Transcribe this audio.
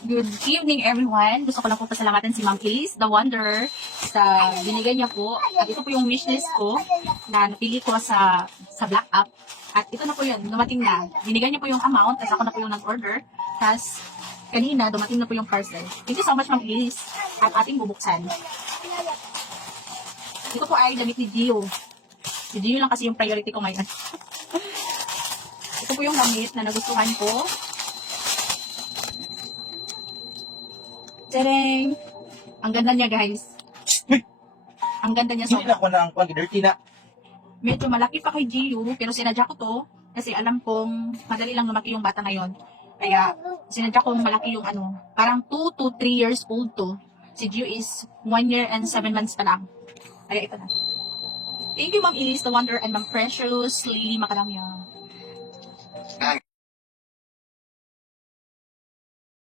Good evening, everyone. Gusto ko lang po pasalamatan si Ma'am Elise, the wonder, sa binigay niya po. At ito po yung wishlist ko na napili ko sa Black App. At ito na po yun, dumating na. Binigay niya po yung amount, tapos ako na po yung nag-order. Tapos, kanina, dumating na po yung parcel. Thank you so much, Ma'am Elise. At ating bubuksan. Ito po ay damit ni Gio. Si Gio lang kasi yung priority ko ngayon. Ito po yung damit na nagustuhan ko. Tadang! Ang ganda niya, guys. Ang ganda niya Hindi sobra. na ko na ang pag-dirty na. Medyo malaki pa kay Gio, pero sinadya ko to kasi alam kong madali lang lumaki yung bata ngayon. Kaya sinadya kong malaki yung ano, parang 2 to 3 years old to. Si Gio is 1 year and 7 months pa lang. Kaya ito na. Thank you, Ma'am Elise, the Wonder, and Ma'am Precious, Lily Macadamia.